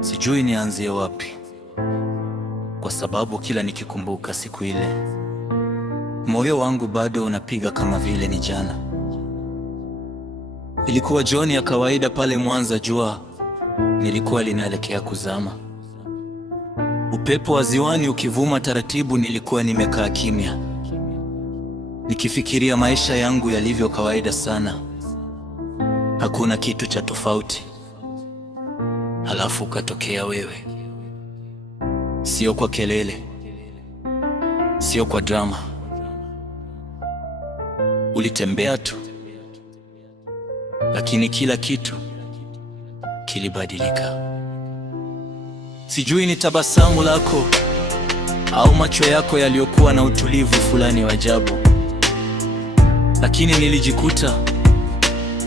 Sijui nianzie wapi, kwa sababu kila nikikumbuka siku ile, moyo wangu bado unapiga kama vile ni jana. Ilikuwa jioni ya kawaida pale Mwanza, jua nilikuwa linaelekea kuzama. Upepo wa ziwani ukivuma taratibu, nilikuwa nimekaa kimya, nikifikiria maisha yangu yalivyo kawaida sana. Hakuna kitu cha tofauti. Halafu ukatokea wewe. Sio kwa kelele, sio kwa drama. Ulitembea tu, lakini kila kitu kilibadilika. Sijui ni tabasamu lako au macho yako yaliyokuwa na utulivu fulani wa ajabu, lakini nilijikuta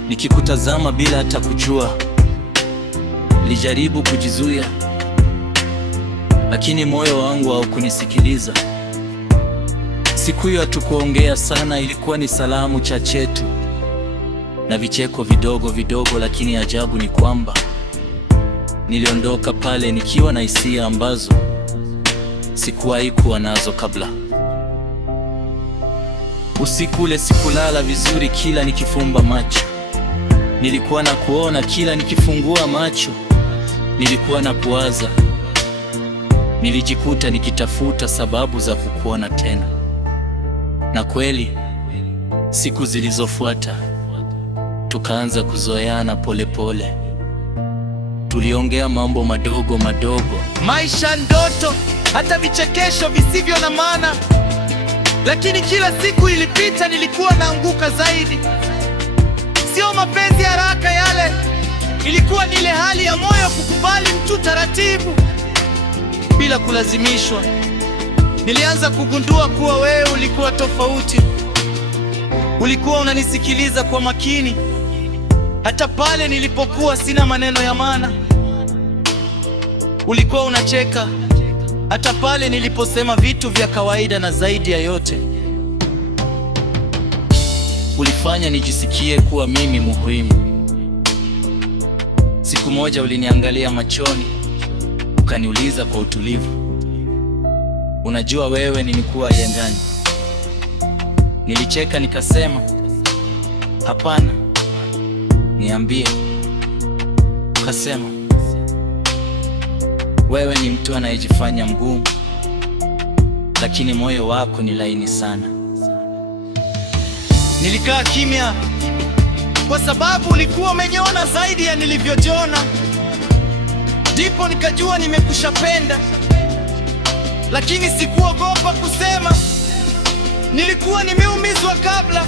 nikikutazama bila hata kujua. Nilijaribu kujizuia, lakini moyo wangu haukunisikiliza. Siku hiyo hatukuongea sana, ilikuwa ni salamu chache tu na vicheko vidogo vidogo, lakini ajabu ni kwamba niliondoka pale nikiwa na hisia ambazo sikuwahi kuwa nazo kabla. Usiku ule sikulala vizuri, kila nikifumba macho nilikuwa na kuona, kila nikifungua macho nilikuwa na kuwaza. Nilijikuta nikitafuta sababu za kukuona tena. Na kweli, siku zilizofuata tukaanza kuzoeana polepole. Tuliongea mambo madogo madogo, maisha, ndoto, hata vichekesho visivyo na maana. Lakini kila siku ilipita, nilikuwa naanguka zaidi. Sio mapenzi ya haraka yale, ilikuwa ni ile hali ya moyo kukubali mtu taratibu, bila kulazimishwa. Nilianza kugundua kuwa wewe ulikuwa tofauti. Ulikuwa unanisikiliza kwa makini, hata pale nilipokuwa sina maneno ya maana. Ulikuwa unacheka hata pale niliposema vitu vya kawaida, na zaidi ya yote, ulifanya nijisikie kuwa mimi muhimu. Siku moja uliniangalia machoni, ukaniuliza kwa utulivu, unajua wewe nilikuwa yendani? Nilicheka nikasema, hapana, niambie. Ukasema, wewe ni mtu anayejifanya mgumu, lakini moyo wako ni laini sana. Nilikaa kimya kwa sababu ulikuwa umeniona zaidi ya nilivyojiona. Ndipo nikajua nimekushapenda, lakini sikuogopa kusema. Nilikuwa nimeumizwa kabla,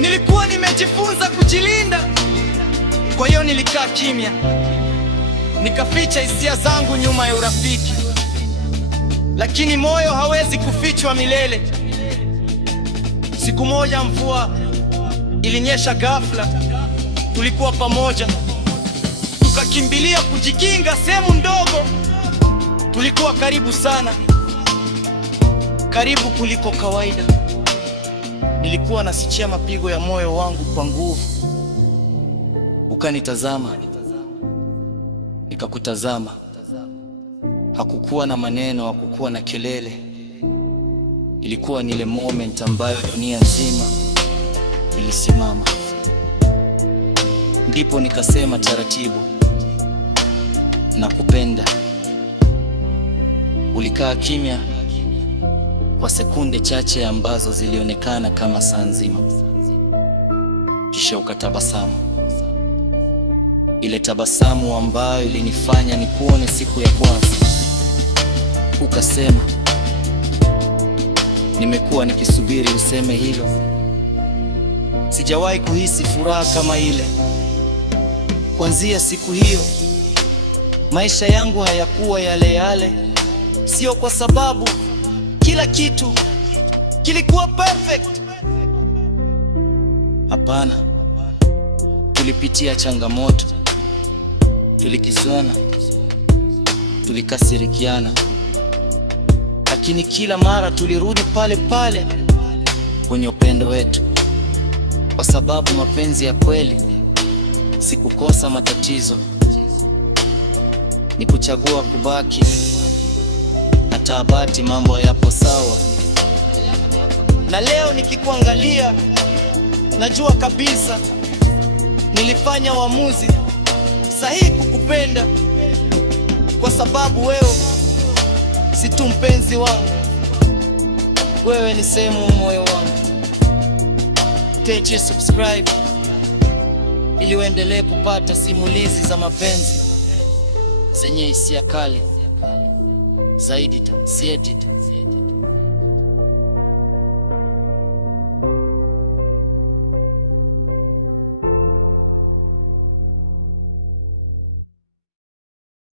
nilikuwa nimejifunza kujilinda. Kwa hiyo nilikaa kimya, nikaficha hisia zangu nyuma ya urafiki. Lakini moyo hawezi kufichwa milele. Siku moja mvua ilinyesha ghafla. Tulikuwa pamoja, tukakimbilia kujikinga sehemu ndogo. Tulikuwa karibu sana, karibu kuliko kawaida. Nilikuwa nasikia mapigo ya moyo wangu kwa nguvu. Ukanitazama, nikakutazama. Hakukuwa na maneno, hakukuwa na kelele. Ilikuwa ni ile moment ambayo dunia nzima ilisimama. Ndipo nikasema taratibu, nakupenda. Ulikaa kimya kwa sekunde chache ambazo zilionekana kama saa nzima, kisha ukatabasamu. Ile tabasamu ambayo ilinifanya nikuone siku ya kwanza. Ukasema, nimekuwa nikisubiri useme hilo. Sijawahi kuhisi furaha kama ile. Kuanzia siku hiyo, maisha yangu hayakuwa yale yale. Sio kwa sababu kila kitu kilikuwa perfect. Hapana, tulipitia changamoto, tulikizana, tulikasirikiana, lakini kila mara tulirudi pale pale kwenye upendo wetu, kwa sababu mapenzi ya kweli si kukosa matatizo, ni kuchagua kubaki. Hata habati mambo yapo sawa, na leo nikikuangalia najua kabisa nilifanya uamuzi sahihi kukupenda, kwa sababu wewe si tu mpenzi wangu, wewe ni sehemu ya moyo wangu. Teche subscribe ili uendelee kupata simulizi za mapenzi zenye hisia kali zaidi. Si edit.